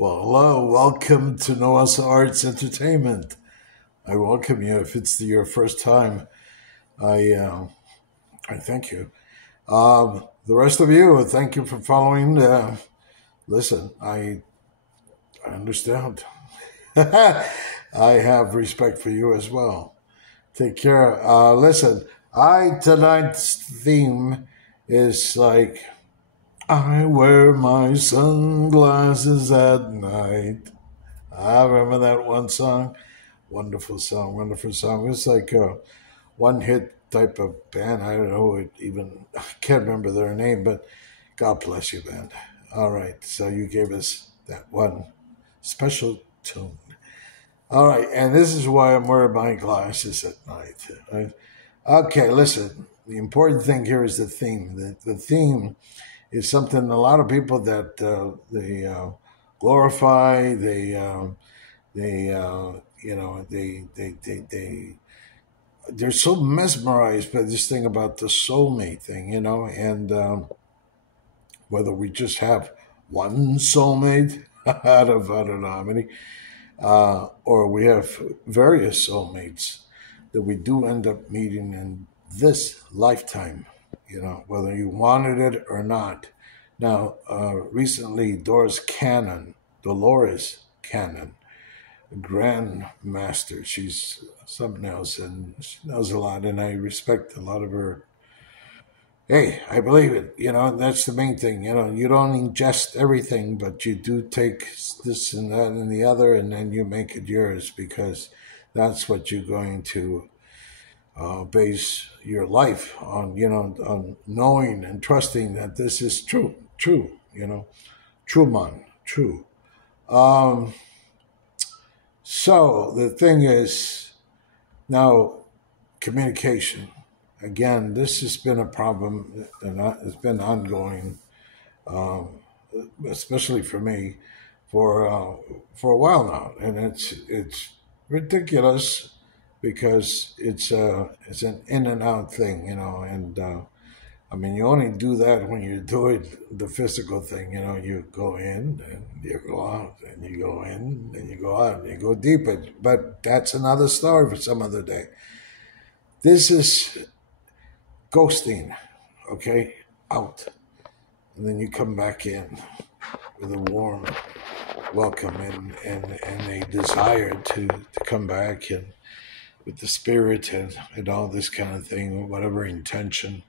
Well, hello, welcome to Noah's Arts Entertainment. I welcome you. If it's your first time, I I thank you. The rest of you, thank you for following. Listen, I understand. I have respect for you as well. Take care. Listen, tonight's theme is like I wear my sunglasses at night. I remember that one song. Wonderful song, wonderful song. It's like a one hit type of band. I don't know it even, I can't remember their name, but God bless you, band. All right, so you gave us that one special tune. All right, and this is why I'm wearing my glasses at night. Right? Okay, listen, the important thing here is the theme. The theme is something a lot of people that they glorify, they they're so mesmerized by this thing about the soulmate thing, and whether we just have one soulmate out of I don't know how many, or we have various soulmates that we do end up meeting in this lifetime, whether you wanted it or not. Now, recently, Dolores Cannon, grandmaster. She's something else, and she knows a lot, and I respect a lot of her. Hey, I believe it. That's the main thing. You don't ingest everything, but you do take this and that and the other, and then you make it yours because that's what you're going to base your life on. On knowing and trusting that this is true. True. True man. True. So the thing is now communication. Again, this has been a problem and it's been ongoing, especially for me, for a while now, and it's ridiculous because it's an in and out thing, and I mean, you only do that when you're doing the physical thing. You go in and you go out, and you go in and you go out, and you go deeper. But that's another story for some other day. This is ghosting, okay? Out. And then you come back in with a warm welcome and a desire to come back and with the spirit and all this kind of thing, whatever intention.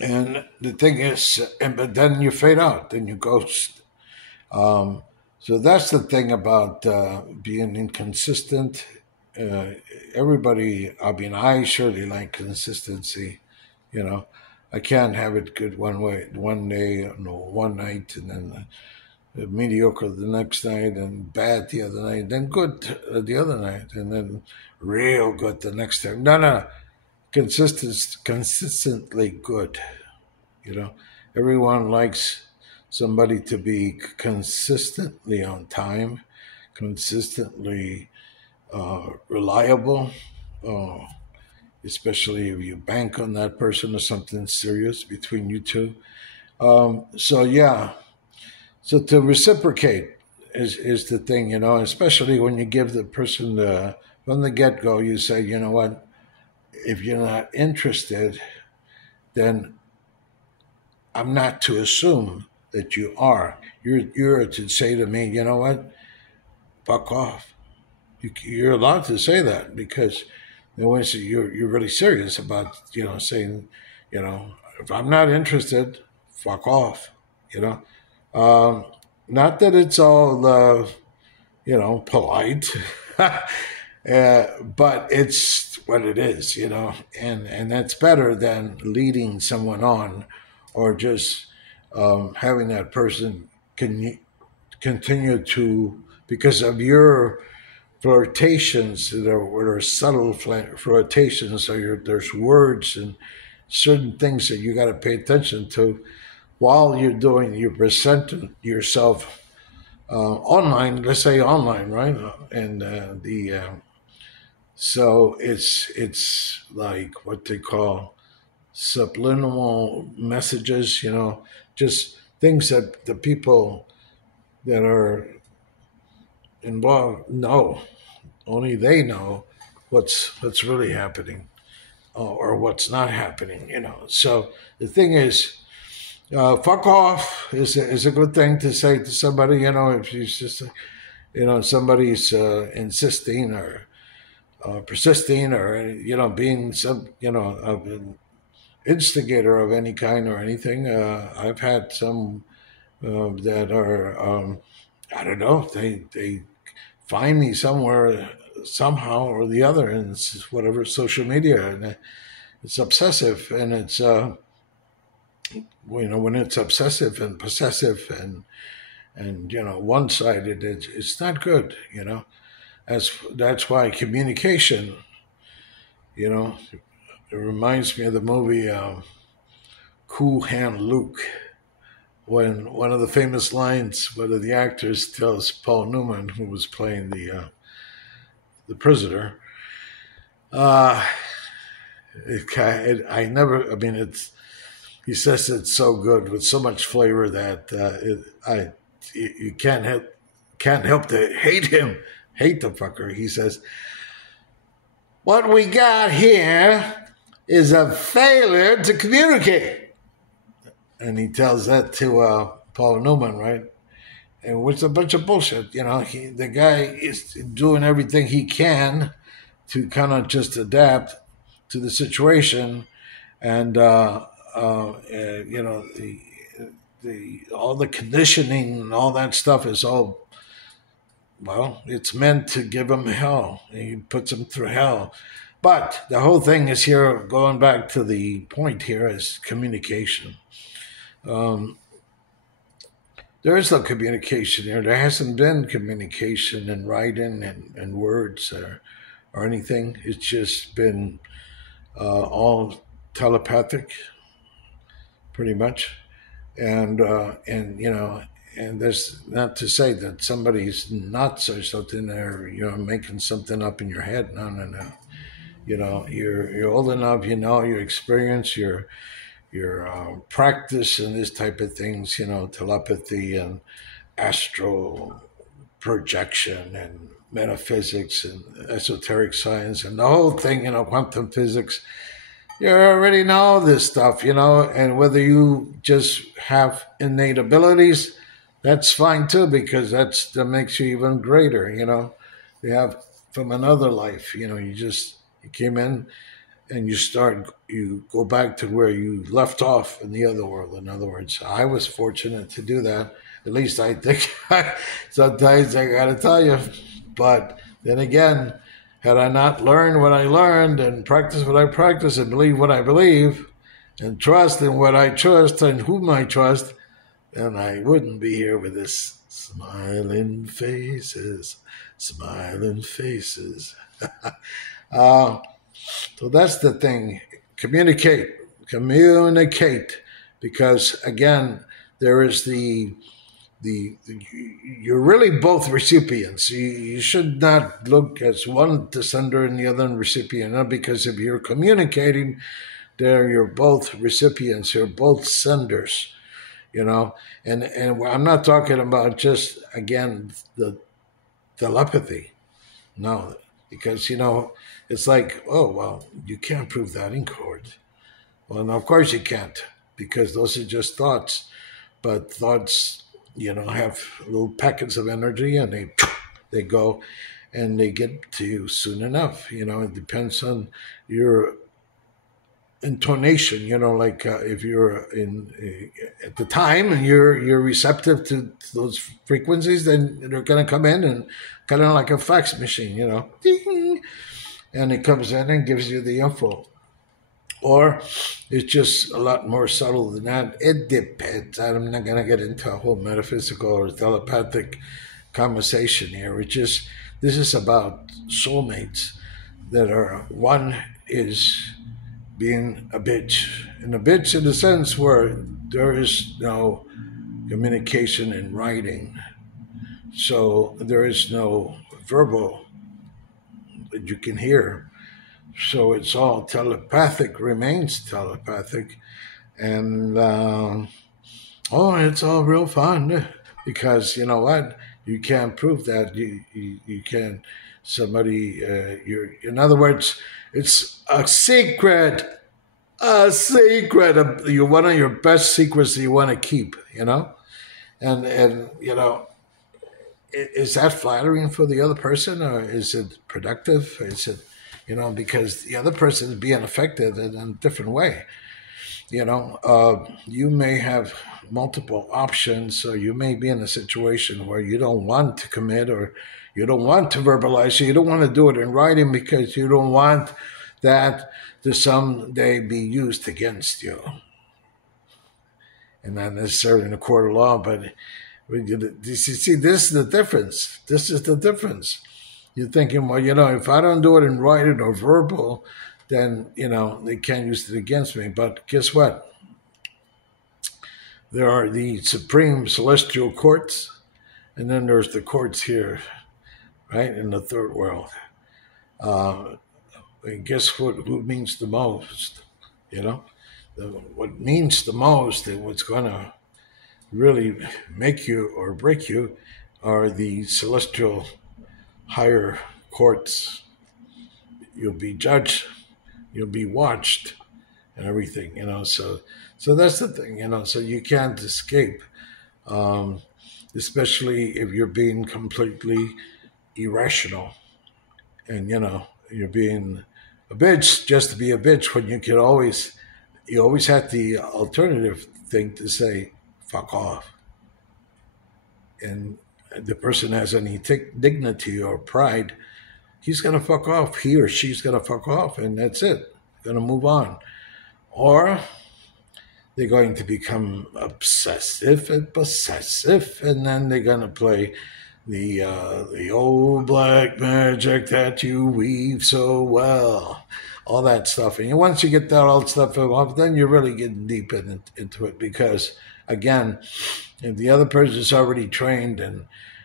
And the thing is, but then you fade out, then you ghost. So that's the thing about being inconsistent. Everybody, I mean, I surely like consistency. You know, I can't have it good one way, one day, no, one night, and then mediocre the next night, and bad the other night, then good the other night, and then real good the next time. No, consistently good. Everyone likes somebody to be consistently on time, consistently reliable, uh, especially if you bank on that person or something serious between you two. So yeah, so to reciprocate is the thing, especially when you give the person from the get go, you say, you know what, if you're not interested, then I'm not to assume that you are. You're to say to me, you know what, fuck off. You're allowed to say that because you're really serious about saying, if I'm not interested, fuck off. You know, not that it's all polite, but it's what it is. And that's better than leading someone on, or just having that person continue to because of your flirtations that are subtle flirtations, or there's words and certain things that you got to pay attention to while you're presenting yourself online. Let's say online, right? And the so it's like what they call subliminal messages. Just things that the people that are involved know, only they know what's really happening, or what's not happening. So the thing is, fuck off is a good thing to say to somebody. If she's just, somebody's insisting or persisting, or being some, an instigator of any kind or anything. I've had some that are, I don't know, they find me somewhere, somehow or the other, in whatever social media, and it's obsessive, and it's when it's obsessive and possessive and one-sided, it's not good. That's why communication, it reminds me of the movie Cool Hand Luke, when one of the famous lines, one of the actors tells Paul Newman, who was playing the prisoner, uh, I never, I mean, he says it's so good with so much flavor that you can't help to hate him, hate the fucker. He says, "What we got here is a failure to communicate," and he tells that to Paul Newman, right? And which is a bunch of bullshit. The guy is doing everything he can to kind of just adapt to the situation, and the all the conditioning and all that stuff is all, well, it's meant to give him hell. He puts him through hell. But the whole thing is here, going back to the point here, is communication. There is no communication here. There hasn't been communication in writing and words or anything. It's just been all telepathic, pretty much. And there's not to say that somebody's nuts or something, or making something up in your head. No, no, no. You're old enough. Your experience, your practice and this type of things. Telepathy and astral projection and metaphysics and esoteric science and the whole thing. Quantum physics. You already know this stuff, and whether you just have innate abilities, that's fine too, because that makes you even greater. You have from another life. You came in and you go back to where you left off in the other world. In other words, I was fortunate to do that. At least I think. Sometimes I got to tell you, but then again, had I not learned what I learned and practiced what I practice and believe what I believe and trust in what I trust and whom I trust, then I wouldn't be here with this smiling faces, smiling faces. So that's the thing. Communicate, because again, there is you're really both recipients. You should not look as one the sender and the other recipient, not because if you're communicating, there you're both recipients. You're both senders. And I'm not talking about just, again, the telepathy. No, because it's like, oh well, you can't prove that in court. Well, no, of course you can't, because those are just thoughts. But thoughts, have little packets of energy, and they go, and they get to you soon enough. It depends on your intonation. Like if you're at the time and you're receptive to those frequencies, then they're going to come in and kind of like a fax machine. Ding, and it comes in and gives you the info. Or it's just a lot more subtle than that. It depends. I'm not going to get into a whole metaphysical or telepathic conversation here. This is about soulmates that are, one is being a bitch. And a bitch in the sense where there is no communication in writing. So there is no verbal that you can hear. So it's all telepathic, remains telepathic. And, it's all real fun. because you know what, you can't prove that. You can't. Somebody, you're, in other words, it's a secret. A secret. You one of your best secrets that you want to keep. And you know, is that flattering for the other person, or is it productive? Is it, because the other person is being affected in a different way. You may have multiple options, or you may be in a situation where you don't want to commit, or you don't want to verbalize, so you don't want to do it in writing because you don't want that to someday be used against you, and not necessarily in a court of law. But you see, this is the difference. This is the difference. You're thinking, well, if I don't do it in writing or verbal, then they can't use it against me. But guess what? There are the supreme celestial courts, and then there's the courts here, right, in the third world. And guess what? Who means the most? What means the most, and what's going to really make you or break you, are the celestial higher courts. You'll be judged, you'll be watched, and everything. So that's the thing. So you can't escape, especially if you're being completely irrational, and you're being a bitch just to be a bitch, when you always have the alternative thing to say, fuck off. And the person has any dignity or pride, he's going to fuck off. He or she's going to fuck off, and that's it. Going to move on. Or they're going to become obsessive and possessive, and then they're going to play the old black magic that you weave so well, all that stuff. And once you get that old stuff off, then you're really getting deep into it, because again, if the other person is already trained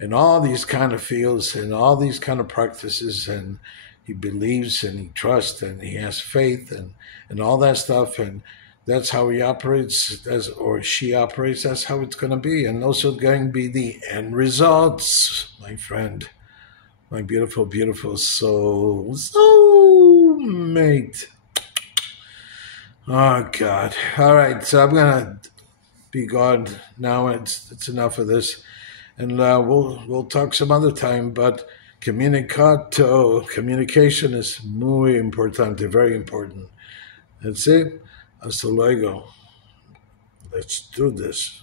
in all these kind of fields and all these kind of practices, and he believes and he trusts and he has faith and all that stuff, and that's how he operates, or she operates, that's how it's going to be. And those are going to be the end results, my friend, my beautiful, beautiful soulmate. Oh, God. All right, so I'm going to be gone now. It's enough of this. And we'll talk some other time, but communication is muy importante, very important. That's it. Hasta luego. Let's do this.